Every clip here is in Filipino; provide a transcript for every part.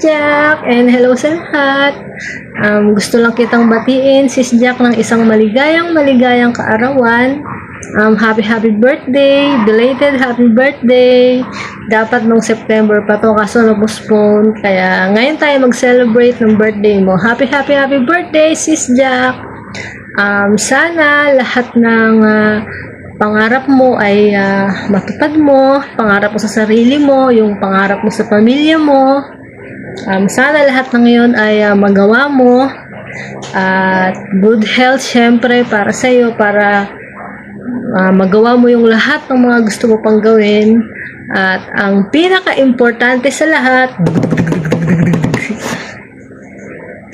Jack, and hello sa lahat. Gusto lang kitang batiin, Sis Jack, ng isang maligayang kaarawan. Happy birthday, belated happy birthday. Dapat nung September pa to, kaso na-postpone. Kaya ngayon tayo mag-celebrate ng birthday mo. Happy birthday, Sis Jack. Sana lahat ng pangarap mo ay matupad mo, pangarap mo sa sarili mo, yung pangarap mo sa pamilya mo. Sana lahat ng ngayon ay magawa mo. At good health syempre para sa iyo, para magawa mo yung lahat ng mga gusto mo pang gawin. At ang pinaka-importante sa lahat,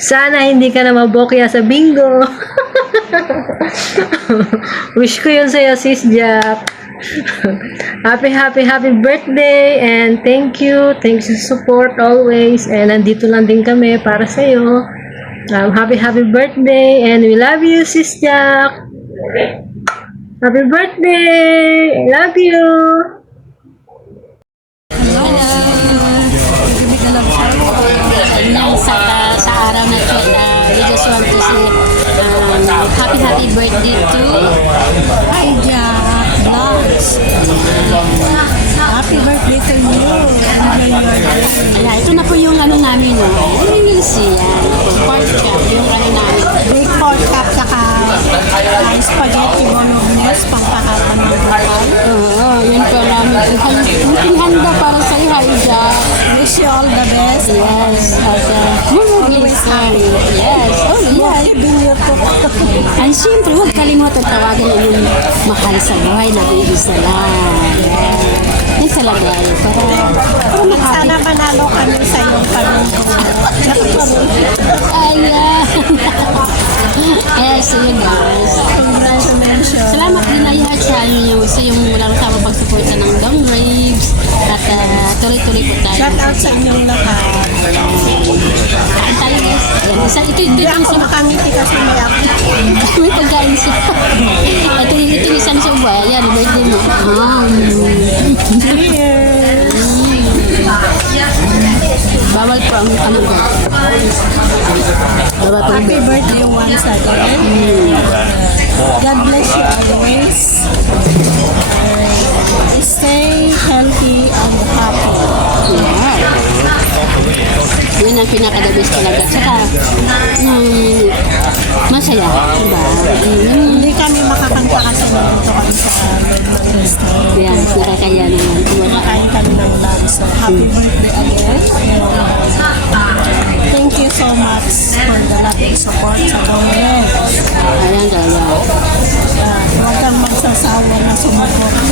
sana hindi ka na mabokya sa bingo. Wish ko yun sa'yo, Sis Jack. happy birthday, and thank you sa support always, and nandito lang din kami para sa'yo. Happy birthday, and we love you, Sis Jack. Happy birthday, I love you. Sa araw na ito, we just want to say happy birthday to Jack Vlogs. Happy birthday to you. Enjoy your day. Ayan, ito na po yung ano namin, no? Yung pork chop, yung ano namin. Big pork cup saka spaghetti bolognese pangkahapon ng kapal. Oo, yun po namin. Yung pinhanda para sa'yo, hi, Jack. Wish you all the best. Yes, at Always happy. yes, oh yes. Binyo to. And siyempre, huwag kalimutan tawagan yung mahal sa buhay na iisa lang. Yan sa lagay. Para Sana manalo kami sa iyong pamilya. ayan. Yes, so yun guys. Congratulations. Salamat din na lahat sa yung walang tama pagsuporta ng Dong Raves. At tuloy-tuloy po tayo. Shout out sa inyong lahat. Kain tayo guys. Ayan, ito Hindi yung ako makamiti kasi may ako. may pagkain siya. ito yung isang suba. Ayan, birthday mo. Cheers. Bawal po ang ano ba? Bawal po ang Happy birthday once again. God bless you always. Stay healthy and happy. Yun ang pinaka-the best talaga. Saka, masaya. Diba? Hindi kami makakanta kasi nandito kami sa restaurant. Yan, nakakaya naman. Kumakain kami ng lunch. So, happy birthday again. Thank you so much for the loving support sa Dongre. Ayan, gaya. Huwag kang magsasawa na sumuport.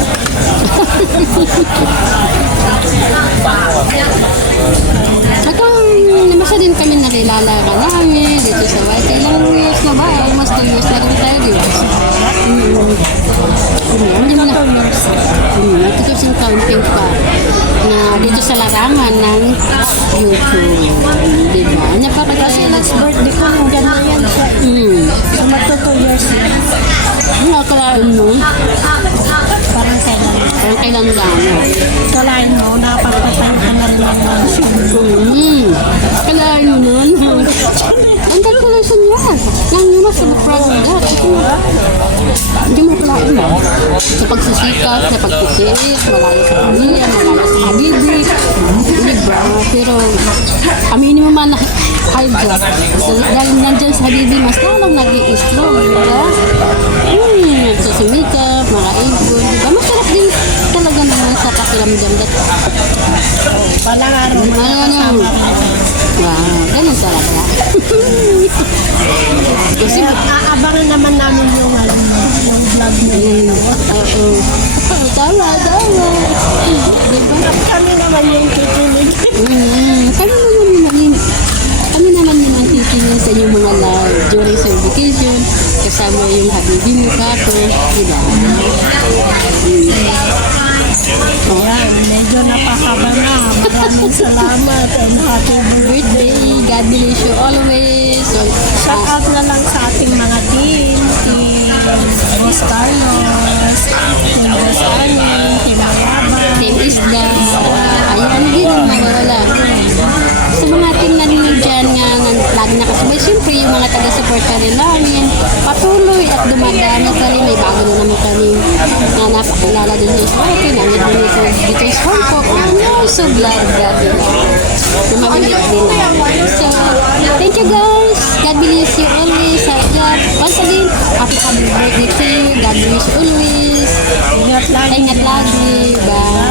Saka, namasa din kami nakilala ka namin dito sa YT. Ilang years na ba? Almost 2 years na kami tayo dito. Hindi mo na. Ito yung counting pa na dito sa larangan ng YouTube. Diba? Kasi last birthday ko, hanggang na yan siya. So, magto 2 years na. Ano akalaan mo? Parang kailan. Parang kailan lang. Kalain mo, napagpatayo ka na rin ng mansion. Akalaan mo nun. Ang calculation yan. Yan yun na sa product. Hindi mo akalaan mo. Sa pagsisikap, sa pagtitiis, malayo sa pamilya, malayo sa habibi. Diba? Pero aminin mo man na high blood. Dahil nandyan sa habibi, mas lalong nag-i-strong. Diba? Nagsusumikap, makaipon. Diba? Masarap din talaga naman sa pakiramdam. Walang araw mo na kasama. Wow, ganun talaga. Kasi Aabangan naman namin yung vlog mo. oo. Tama. Diba? Kami naman yung kikinig. Kami naman yung nangtitingin sa inyong mga live during sa vacation, kasama yung habibi mo kato, diba? Ayan, medyo napakaba na. Maraming salamat and happy birthday. God bless you always. So, Shout out na lang sa ating mga team Boss Carlos, Team Boss Anin, Team Mayaba, Team Isda, ayun din ang mawawala. Sa mga siyempre yung mga taga-suporta rin namin, patuloy at dumadami pa rin. May bago na naman kami na napakilala din sa akin. Ang dito dito sa Hong Kong. I'm so glad na mamimit din namin. So, thank you guys. God bless you always. Once again, happy birthday to you. God bless you always. Ingat lagi. Bye.